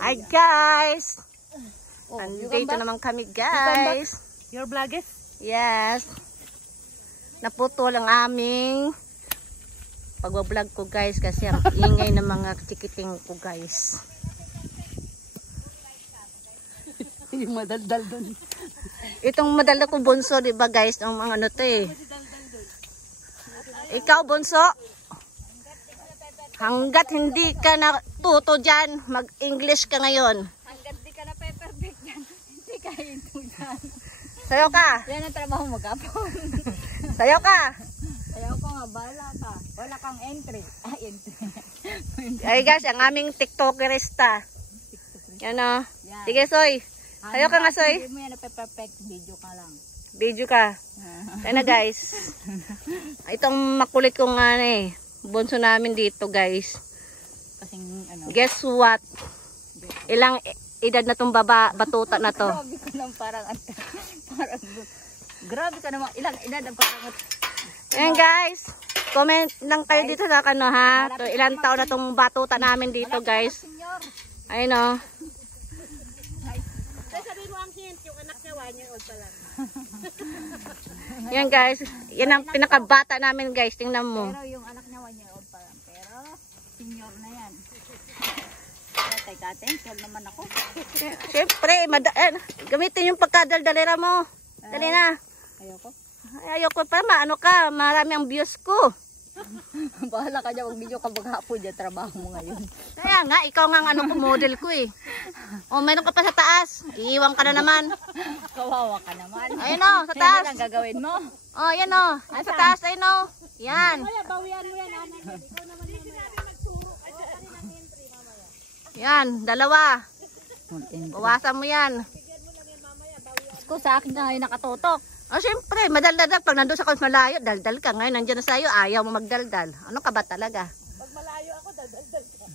Hi guys! Andito naman kami guys. Your vlogger? Yes. Naputol ang aming pagbablog ko guys kasi ang ingay ng mga chikiting ko guys. Yung madaldal dun. Itong madaldal ko bunso, di ba guys? Ang mga ano to eh. Ikaw bunso, hanggat hindi ka natuto dyan, mag-English ka ngayon. Hanggat di ka na perfect dyan, hindi ka hinto dyan. Sayo ka. Yan ang trabaho mag-apon. Sayo ka. Ayaw ko nga, bala ka. Wala kang entry. Entry. Ay guys, ang aming tiktokerista. Yan o. Sige Soy. Sayo ka nga Soy. Hindi mo yan na perfect, video ka lang. Video ka. Kaya na guys. Itong makulit kong bunso namin dito guys. Kasing ano. Guess what? Ilang edad na tong batuta na to. Grabe ka naman parang grabe ka naman. Ilang edad ang parang. Ayan guys. Comment lang kayo dito sa ano ha. To, ilang taon na tong batuta namin dito guys. Ayun o. Sabihin mo ang hint, yung anak niya 1 year old pa lang. Yan guys. Yan ang pinakabata namin guys. Tingnan mo. Pero yung anak niya 1 year old pa lang. Pero senior na yan. Teka, attention naman ako. Siyempre, gamitin yung pagkadaldalera mo. Dali na. Ayoko. Ayoko pa, maano ka, marami ang views ko. Bahala ka dyan, mag-video ka maghapon dyan, trabaho mo ngayon. Kaya nga, ikaw nga ang model ko eh. O, mayroon ka pa sa taas. Iiwan ka na naman. Kawawa ka naman. Ayun o, sa taas. Yan ang gagawin mo. O, yan o. Sa taas, ayun o. Yan. Bawian mo yan, anak. Ikaw naman Yan, dalawa. Bawasan mo yan. Ko sa akin na ngayon nakatutok. O, siyempre, madaldal. Pag nandun sa malayo, daldal ka. Ngayon, nandiyan na sa'yo, ayaw mo magdaldal. Ano ka ba talaga? pag malayo ako, daldal ka.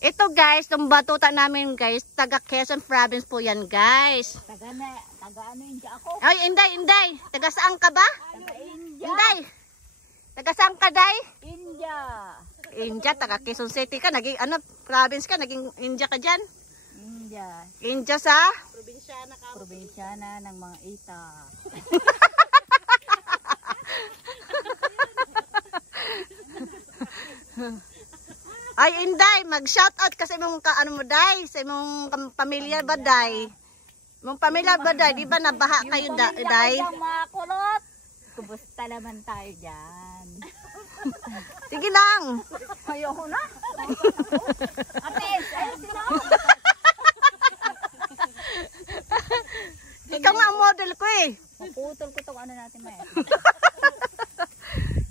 Ito guys, itong batuta namin guys, taga Quezon Province po yan guys. Taga ano India ako? Ay, Inday. Taga saan ka ba? Taga India. Inday. Taga saan ka, Day? India. India, taga Quezon City ka. Naging, province ka? Naging India ka dyan? India. India sa? Probinsyana ka. Probinsyana ng mga ita. Ay, Inday, mag-shoutout kasi mong ano mo, Day? Sa imong pamilya ba, Day? Mong pamilya ba, Day? Di ba nabaha kayo, Day? Yung mga kulot. Kumusta naman tayo dyan? Sige lang. Ayoko na. Apes, ayun na. Ikaw nga ang model ko eh. Maputol ko itong ano natin, Maya.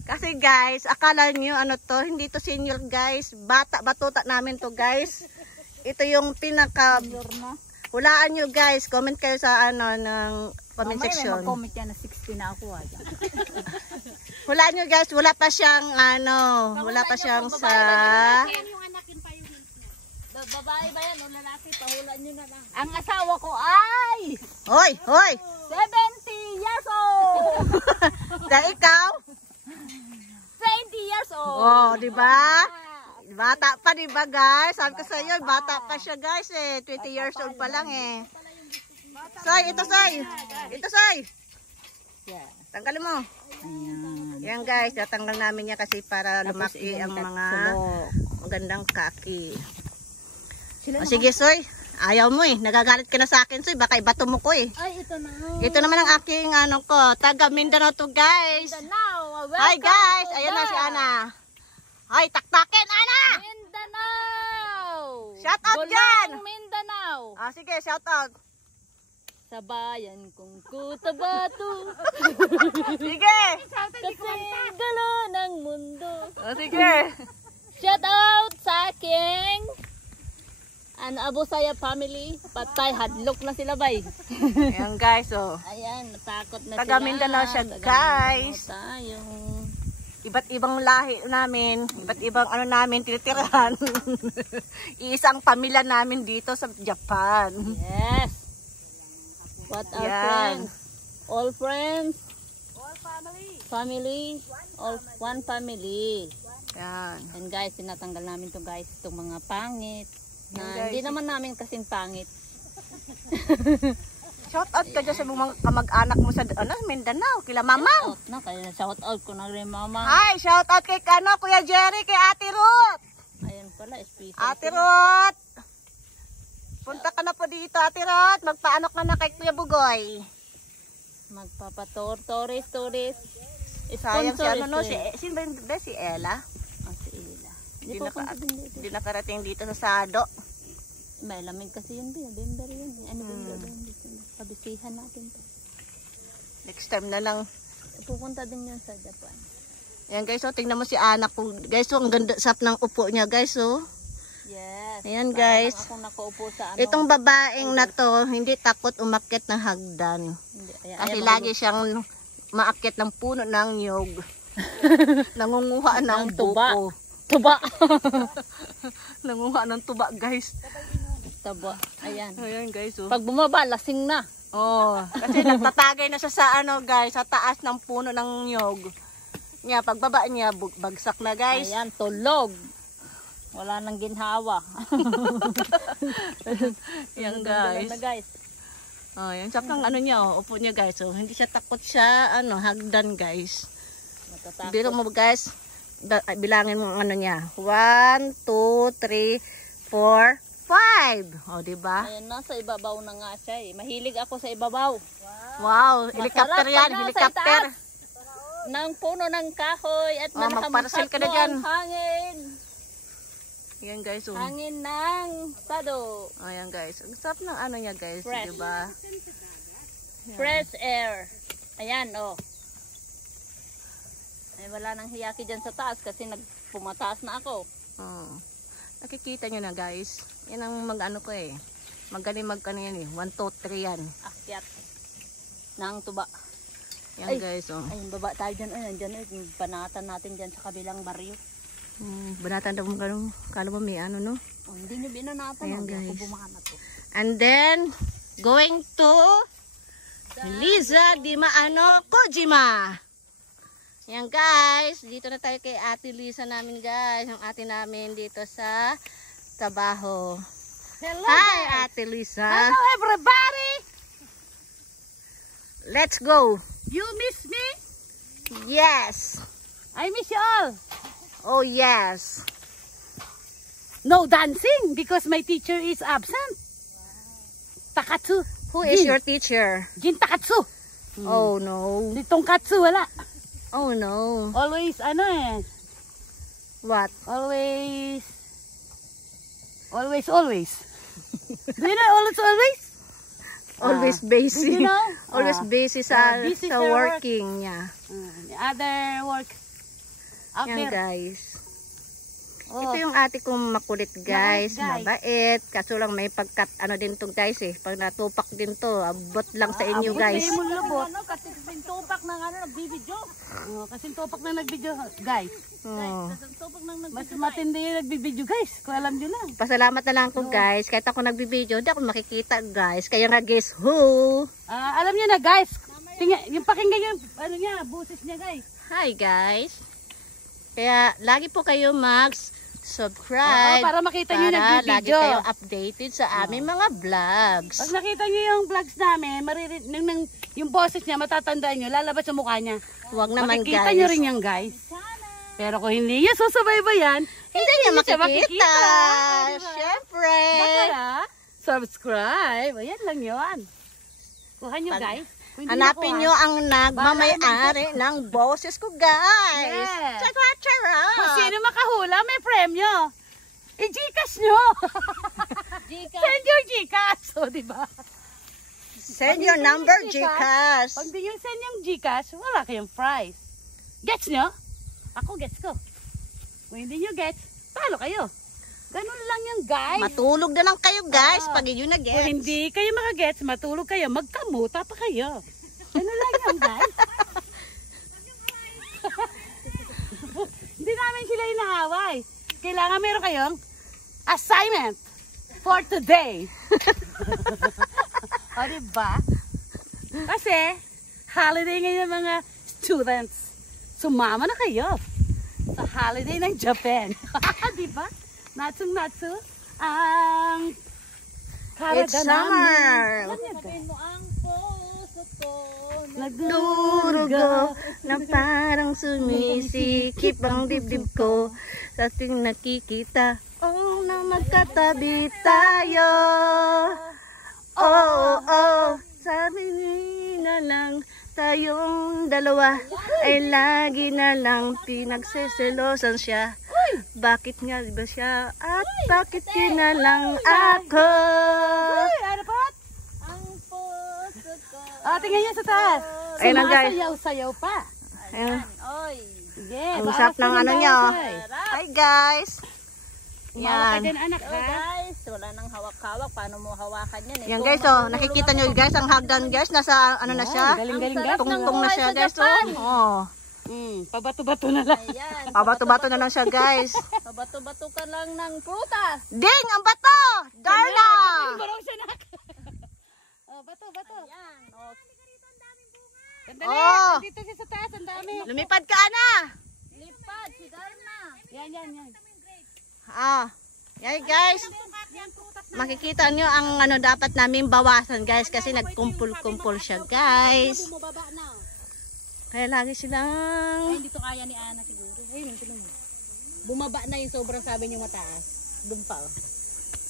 Kasi guys, akala nyo ano to, hindi to senior guys. Batuta namin to guys. Ito yung pinaka... Hulaan nyo guys, comment kayo sa ng comment section. May mag-comment yan na 60 na ako. Hulaan nyo guys, wala pa siyang wala pa siyang sa... Yung anakin pa yung hint niya. Babae ba yan o lalaki? Pahulaan nyo na lang. Ang asawa ko ay... Hoy, hoy! 70 years old! Dahil ikaw? 20 years old! Oh, di ba? Bata pa, di ba guys? Sabi ko sa iyo, bata pa siya guys eh. 20 years old pa lang eh. Soy, ito Soy. Ito Soy. Tanggalin mo. Yan guys, tatanggal namin niya kasi para lumaki ang mga magandang kaki. O sige Soy, ayaw mo eh. Nagagalit ka na sa akin Soy, baka ibato mo ko eh. Ay, ito na. Ito naman ang aking ko, taga Mindanao to guys. Mindanao. Hi guys, ayan na si Ana. Ay, taktakin Ana! Mindanao! Shout out dyan! Mindanao! Ah, sige, shout out. Sa bayan kong Cotabato. Sige! Kasing galo ng mundo. Ah, sige. Shout out sa aking Abusaya family. Patay, hadlok na sila bay. Ayan guys, oh. Ayan, natakot na Taga sila. Mindanao siya, Taga guys. Mindanao tayo. Iba't ibang lahi namin, iba't ibang namin tinitirahan. Iisang pamilya namin dito sa Japan. Yes. What our Yan. friends? All friends? All family. Family? All one family. Yan. And guys, tinatanggal namin to guys, itong mga pangit. Na hindi naman namin kasing pangit. Shout out ka dyan sa mga kamag-anak mo sa Mindanao, kila Mamang. Out na, kaya shout out ko na rin mama. Hi, shout out kay Kuya Jerry, kay Ate Ruth. Ayan pala, special. Ate Ruth. Punta ka na po dito, Ate Ruth. Magpaanok na kay Kuya Bugoy. Magpapator-toris. Sayang si ano no, ito eh. sino ba yung best? Si Ella? Si Ila. Hindi nakarating dito sa Sado. May lamig kasi yun, November yun. November dito. Pabisihan natin to. Next time na lang. Pupunta din yun sa Japan. Ayan guys, so tingnan mo si anak ko. Guys, so ang ganda sap ng upo niya guys, so. Yes. Ayan guys. Akong nakaupo sa ano. Itong babaeng na to, hindi takot umakyat ng hagdan. Hindi, Kasi lagi siyang maakyat ng puno ng nyog. Nangunguha ng tuba. buko. Tuba. Nangunguha ng tuba guys. Tuba. Ayan. Ayan guys, oh. Pag bumaba, lasing na. Oh, kasi nagtatagay na siya sa ano guys, sa taas ng puno ng nyog. Nga, pagbaba niya, bagsak na guys. Ayan, tulog. Wala nang ginhawa. Yan guys. Na, guys. Oh, yan sap ng ano niya, oh, upo niya guys. So, hindi siya takot siya, hagdan guys. Matatakot. Bilong mo guys, bilangin mo ang ano niya. 1, 2, 3, 4, 5. O, diba? Ayan, nasa ibabaw na nga siya eh. Mahilig ako sa ibabaw. Wow, helicopter Masarap yan, pag nasa helicopter. itaas ng puno ng kahoy at magparcel ka na mo dyan. ang hangin. Yan guys, oh. Hangin ng sado. Ayan guys, ang sarap ng ano niya guys, Fresh. diba? Fresh air. Ayan, oh. Ay, wala nang hiyaki dyan sa taas kasi pumataas na ako. Oh. Nakikita nyo na guys. Yan ang mag-ano ko eh. Magaling mag-ano yan eh. 1, 2, 3 yan. Akyat ng tuba. Yan Ay. guys, oh. Ay, baba tayo dyan. Ay, nandyan eh. Panatan natin dyan sa kabilang baryo. Banatan daw mo kala mo may ano no. Oh, hindi nyo binanatan. Ayan, Hindi ako guys. bumanat to. And then, going to Liza Di Maano Kojima. Yan guys, dito na tayo kay Ate Lisa namin guys. Ang ate namin dito sa trabaho. Hello, Hi Ate Lisa. Hello, everybody. Let's go. You miss me? Yes. I miss you all. Oh yes. No dancing because my teacher is absent. Takatsu. Who is your teacher? Jin Takatsu. Oh no. Ditong katsu wala. Oh no. Always ano eh. What? Always. Do you know always? Always busy. Did you know? Always busy sa busy sa sa work. working niya. The other work out Yan there. guys. Oh. Ito yung ate kong makulit guys, Guys. mabait. Kaso lang may pagkat ano din to guys eh. Pag natupak din to, abot lang sa inyo guys. Abot na yung lubot. Kasi tupak ng nagbibidyo. Kasi tupak na nagbidyo guys. Oh. Mas matindi yung nagbibidyo guys. Kung alam nyo lang. Pasalamat na lang ako guys. Kahit ako nagbibideo, hindi ako makikita guys. Kaya nga guess who? Alam nyo na guys. Yung pakinggan yung ano niya, busis niya guys. Hi guys. Kaya lagi po kayo mag-subscribe. Oo, para makita nyo para nagbibidyo. lagi kayo updated sa aming mga vlogs. Pag nakita nyo yung vlogs namin, yung boses niya, matatandaan nyo, lalabas sa mukha niya. Huwag naman Makikita guys. nyo rin yan guys. Pero kung hindi nyo susubaybayan, Hindi niya siya makikita. Diba? Siyempre. Kaya, subscribe. Ayan lang yun. Kuha nyo guys. Kung hindi Hanapin nakuha, nyo ang nagmamay-ari ng boses ko guys. Yes. Chara. Kung sino makahula, may premyo. I-Gcash nyo. Send your Gcash. O, diba? Send your number, Gcash. Pag di nyo send yung Gcash, wala kayong prize. Gets nyo? Ako gets ko. Kung hindi nyo gets, talo kayo. Ganun lang yung guys. Matulog na lang kayo guys pag yun na Kung gets. hindi kayo makagets, matulog kayo, magkamuta pa kayo. Ganun lang yung guys. Hindi namin sila inaaway. Kailangan meron kayong assignment for today. O diba? Kasi, holiday ngayon mga students. Sumama na kayo sa holiday ng Japan. Diba? Natsu-natsu. ang It's karaga summer. Sabihin mo ang puso ko. Nagdurugo na parang sumisikip ang dibdib ko sa tuwing nakikita na magkatabi tayo. Oh, sabi na lang tayong dalawa ay lagi na lang pinagseselosan siya. Bakit nga ba siya at bakit di na lang ako? Ano po? Ang puso ko. Tingnan niyo sa taas. Ayun na, guys. Sumasayaw-sayaw pa. Ayun. Oy. Yeah, Ang sarap ng ano niya. Hi guys. Yan. Yan. Anak, Oh guys, wala nang hawak-hawak. Paano mo hawakan yan? Yan guys, oh, nakikita nyo guys ang hagdan guys, nasa ano na siya? Galing-galing guys. Tungtong na siya guys, oh. Pabato-bato na lang. Ayan. Pabato-bato na lang siya guys. Pabato-bato ka lang ng prutas. Ding! Ang bato! Darla! Barong siya nak. Bato. Ayan. Oh, Sandali. Oh. Dito siya sa taas. Ang dami. Lumipad ka na! lipad si Darna. Yan. Yan guys. Makikita nyo ang ano dapat namin bawasan guys kasi nagkumpul-kumpul siya guys. Bumababa na. Kaya lagi silang Hindi to kaya ni Ana siguro. Ayun, tingnan mo. Bumaba na yung sobrang sabi niyo mataas. Doon pa.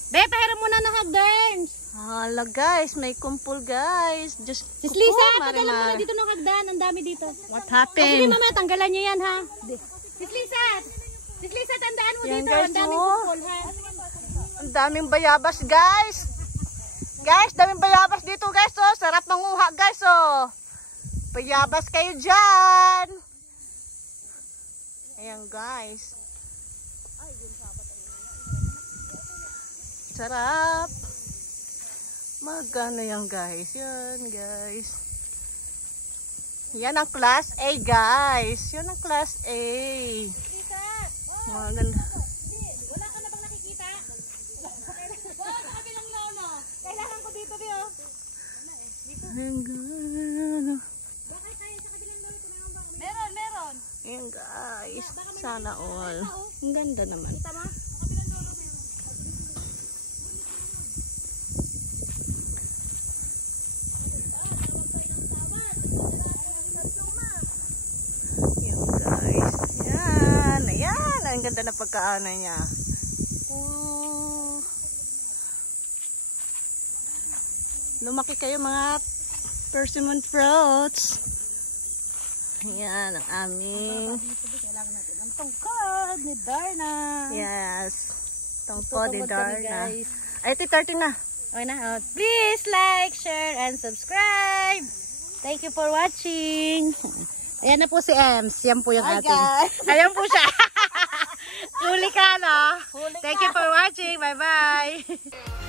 Be, pahiram mo na ng hagdans. hala guys, may kumpul guys. Just Sis Lisa, tagalan mo na dito ng hagdan. Ang dami dito. What Sige happened? mamaya, tanggalan niyo yan ha. Sis Lisa, tandaan mo Yan, dito. guys, Ang daming oh. kumpol ha. Ang daming bayabas guys. Guys, daming bayabas dito guys. Oh, sarap manguha guys. Oh. Bayabas kayo dyan. Ayan guys. Sarap. Magano yan guys. Yan guys. Yan ang class A guys. Yan ang class A. Maganda. Wala ka na bang nakikita? Wala sa kabilang lolo. Kailangan ko dito, Dio. Ayan guys. Bakit tayo sa kabilang lolo? Meron. Ayan guys. Sana all. Ang ganda naman. Tama? Ayan guys. Ayan. Ayan. Ang ganda na pagkaano niya. Oh. Lumaki kayo mga persimmon fruits. Ayan ang aming. Kailangan natin ang tungkod ni Darna. Yes. Tungkod ni Darna. Guys. Ay, ito 30 na. Okay na. Please like, share, and subscribe. Thank you for watching. Ayan na po si Ems. Yan po yung Hi, ating. guys. Ayan po siya. Huli ka, no? Thank you for watching. Bye-bye.